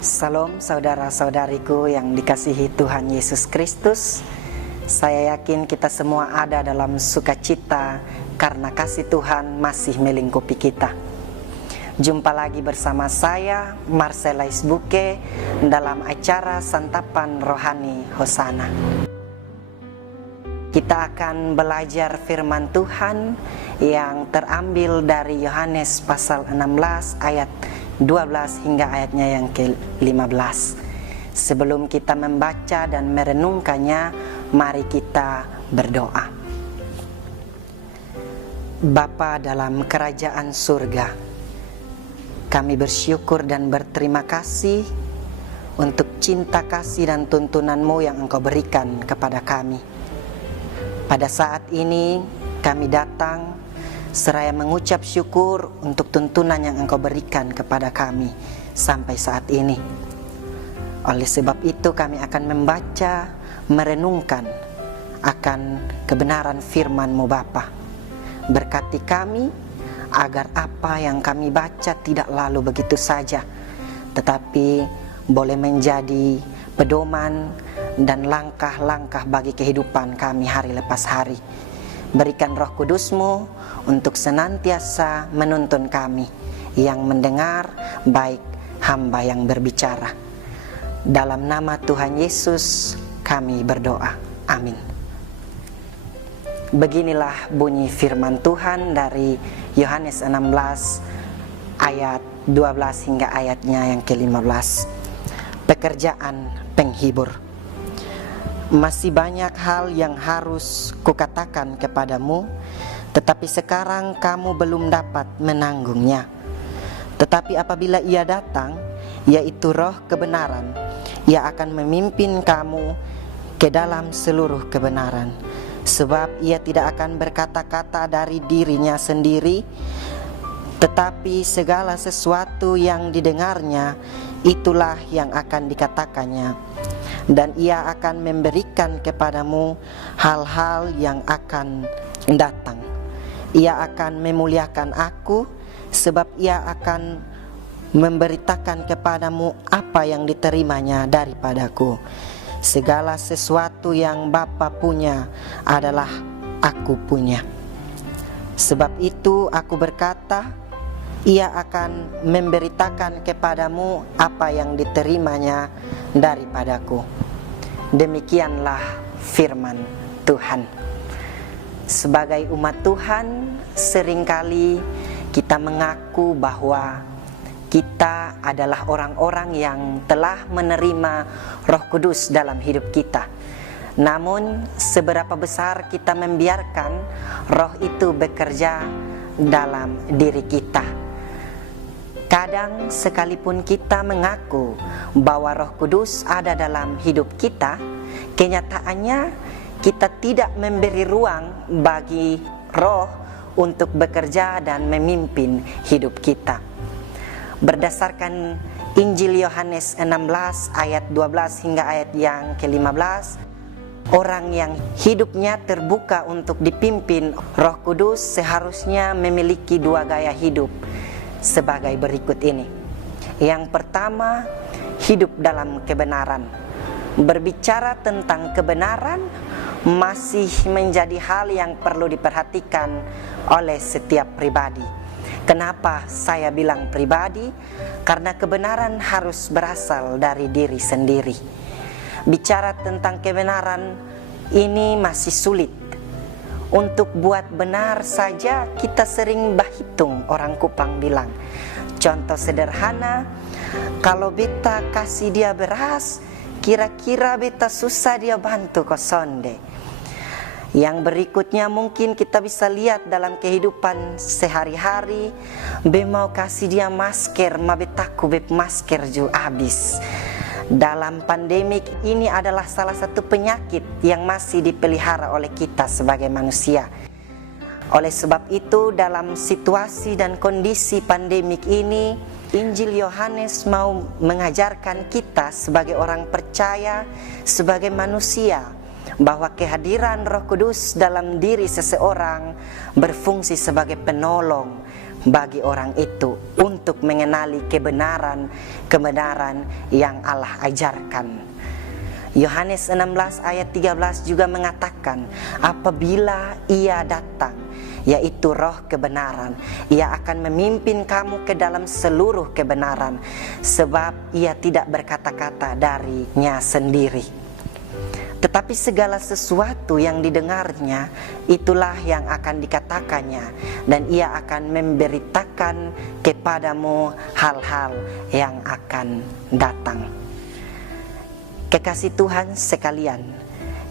Salam saudara-saudariku yang dikasihi Tuhan Yesus Kristus. Saya yakin kita semua ada dalam sukacita karena kasih Tuhan masih melingkupi kita. Jumpa lagi bersama saya, Marcella Isbuke, dalam acara Santapan Rohani Hosana. Kita akan belajar firman Tuhan yang terambil dari Yohanes pasal 16 ayat 12 hingga ayatnya yang ke-15. Sebelum kita membaca dan merenungkannya, mari kita berdoa. Bapa dalam kerajaan surga, kami bersyukur dan berterima kasih untuk cinta kasih dan tuntunan-Mu yang Engkau berikan kepada kami. Pada saat ini kami datang seraya mengucap syukur untuk tuntunan yang Engkau berikan kepada kami sampai saat ini. Oleh sebab itu kami akan membaca, merenungkan akan kebenaran firman-Mu Bapa. Berkati kami agar apa yang kami baca tidak lalu begitu saja, tetapi boleh menjadi pedoman dan langkah-langkah bagi kehidupan kami hari lepas hari. Berikan Roh Kudus-Mu untuk senantiasa menuntun kami yang mendengar, baik hamba yang berbicara. Dalam nama Tuhan Yesus kami berdoa. Amin. Beginilah bunyi firman Tuhan dari Yohanes 16 ayat 12 hingga ayatnya yang ke-15. Pekerjaan penghibur. Masih banyak hal yang harus kukatakan kepadamu, tetapi sekarang kamu belum dapat menanggungnya. Tetapi apabila Ia datang, yaitu Roh kebenaran, Ia akan memimpin kamu ke dalam seluruh kebenaran. Sebab Ia tidak akan berkata-kata dari dirinya sendiri, tetapi segala sesuatu yang didengarnya, itulah yang akan dikatakannya. Dan Ia akan memberikan kepadamu hal-hal yang akan datang. Ia akan memuliakan aku, sebab Ia akan memberitakan kepadamu apa yang diterimanya daripadaku. Segala sesuatu yang Bapa punya adalah aku punya. Sebab itu aku berkata, Ia akan memberitakan kepadamu apa yang diterimanya daripadaku. Demikianlah firman Tuhan. Sebagai umat Tuhan, seringkali kita mengaku bahwa kita adalah orang-orang yang telah menerima Roh Kudus dalam hidup kita. Namun, seberapa besar kita membiarkan Roh itu bekerja dalam diri kita? Kadang sekalipun kita mengaku bahwa Roh Kudus ada dalam hidup kita, kenyataannya kita tidak memberi ruang bagi Roh untuk bekerja dan memimpin hidup kita. Berdasarkan Injil Yohanes 16 ayat 12 hingga ayat yang ke-15, orang yang hidupnya terbuka untuk dipimpin Roh Kudus seharusnya memiliki dua gaya hidup sebagai berikut ini. Yang pertama, hidup dalam kebenaran. Berbicara tentang kebenaran masih menjadi hal yang perlu diperhatikan oleh setiap pribadi. Kenapa saya bilang pribadi? Karena kebenaran harus berasal dari diri sendiri. Bicara tentang kebenaran ini masih sulit. Untuk buat benar saja kita sering bahitung, orang Kupang bilang. Contoh sederhana, kalau beta kasih dia beras, kira-kira beta susah dia bantu kosonde. Yang berikutnya mungkin kita bisa lihat dalam kehidupan sehari-hari, be mau kasih dia masker, ma betaku beb masker ju habis. Dalam pandemik ini adalah salah satu penyakit yang masih dipelihara oleh kita sebagai manusia. Oleh sebab itu, dalam situasi dan kondisi pandemik ini, Injil Yohanes mau mengajarkan kita sebagai orang percaya, sebagai manusia, bahwa kehadiran Roh Kudus dalam diri seseorang berfungsi sebagai penolong, bagi orang itu untuk mengenali kebenaran yang Allah ajarkan. Yohanes 16 ayat 13 juga mengatakan, apabila Ia datang, yaitu Roh kebenaran, Ia akan memimpin kamu ke dalam seluruh kebenaran, sebab Ia tidak berkata-kata darinya sendiri, tetapi segala sesuatu yang didengarnya, itulah yang akan dikatakannya, dan Ia akan memberitakan kepadamu hal-hal yang akan datang. Kekasih Tuhan sekalian,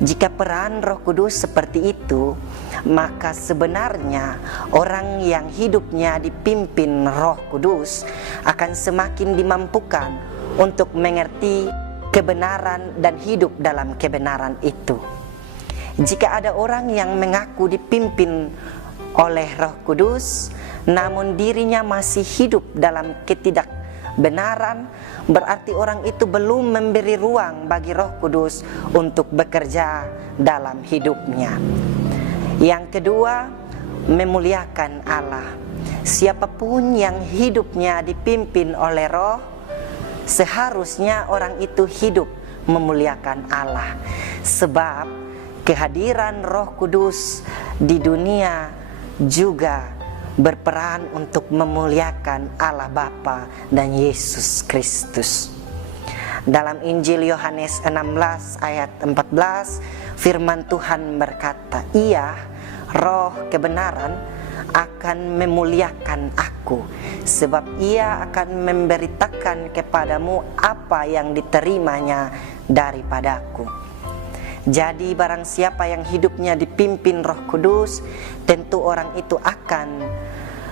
jika peran Roh Kudus seperti itu, maka sebenarnya orang yang hidupnya dipimpin Roh Kudus akan semakin dimampukan untuk mengerti kebenaran dan hidup dalam kebenaran itu. Jika ada orang yang mengaku dipimpin oleh Roh Kudus, namun dirinya masih hidup dalam ketidakbenaran, berarti orang itu belum memberi ruang bagi Roh Kudus untuk bekerja dalam hidupnya. Yang kedua, memuliakan Allah. Siapapun yang hidupnya dipimpin oleh Roh, seharusnya orang itu hidup memuliakan Allah, sebab kehadiran Roh Kudus di dunia juga berperan untuk memuliakan Allah Bapa dan Yesus Kristus. Dalam Injil Yohanes 16 ayat 14, firman Tuhan berkata, Ia, Roh kebenaran, akan memuliakan aku, sebab Ia akan memberitakan kepadamu apa yang diterimanya daripadaku. Jadi barang siapa yang hidupnya dipimpin Roh Kudus, tentu orang itu akan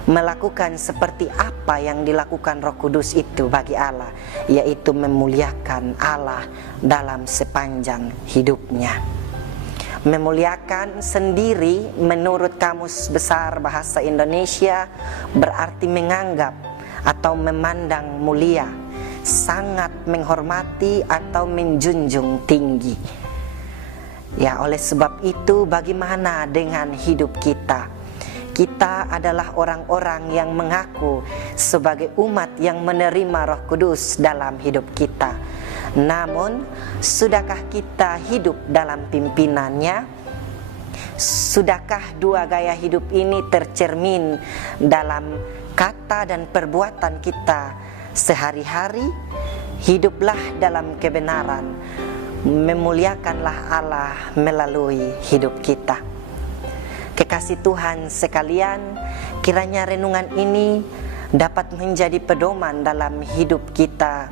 melakukan seperti apa yang dilakukan Roh Kudus itu bagi Allah, yaitu memuliakan Allah dalam sepanjang hidupnya. Memuliakan sendiri menurut Kamus Besar Bahasa Indonesia berarti menganggap atau memandang mulia, sangat menghormati atau menjunjung tinggi. Ya, oleh sebab itu bagaimana dengan hidup kita? Kita adalah orang-orang yang mengaku sebagai umat yang menerima Roh Kudus dalam hidup kita. Namun, sudahkah kita hidup dalam pimpinannya? Sudahkah dua gaya hidup ini tercermin dalam kata dan perbuatan kita sehari-hari? Hiduplah dalam kebenaran, memuliakanlah Allah melalui hidup kita. Kekasih Tuhan sekalian, kiranya renungan ini dapat menjadi pedoman dalam hidup kita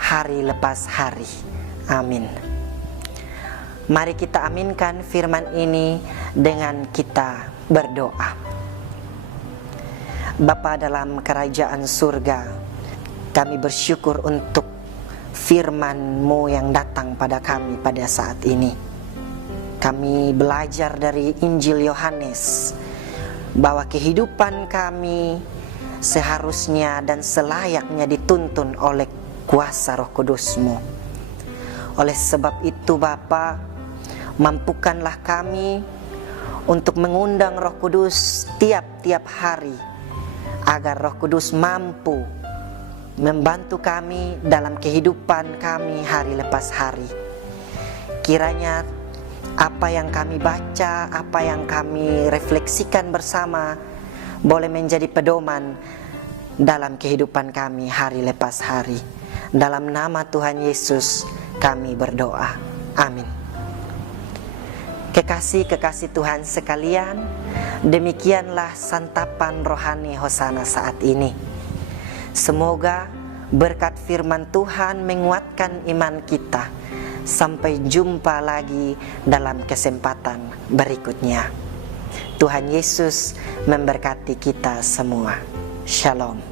hari lepas hari. Amin. Mari kita aminkan firman ini dengan kita berdoa. Bapa dalam kerajaan surga, kami bersyukur untuk firman-Mu yang datang pada kami pada saat ini. Kami belajar dari Injil Yohanes bahwa kehidupan kami seharusnya dan selayaknya dituntun oleh kuasa Roh Kudus-Mu. Oleh sebab itu Bapa, mampukanlah kami untuk mengundang Roh Kudus tiap-tiap hari, agar Roh Kudus mampu membantu kami dalam kehidupan kami hari lepas hari. Kiranya apa yang kami baca, apa yang kami refleksikan bersama boleh menjadi pedoman dalam kehidupan kami hari lepas hari. Dalam nama Tuhan Yesus kami berdoa. Amin. Kekasih-kekasih Tuhan sekalian, demikianlah santapan rohani Hosana saat ini. Semoga berkat firman Tuhan menguatkan iman kita. Sampai jumpa lagi dalam kesempatan berikutnya. Tuhan Yesus memberkati kita semua. Shalom.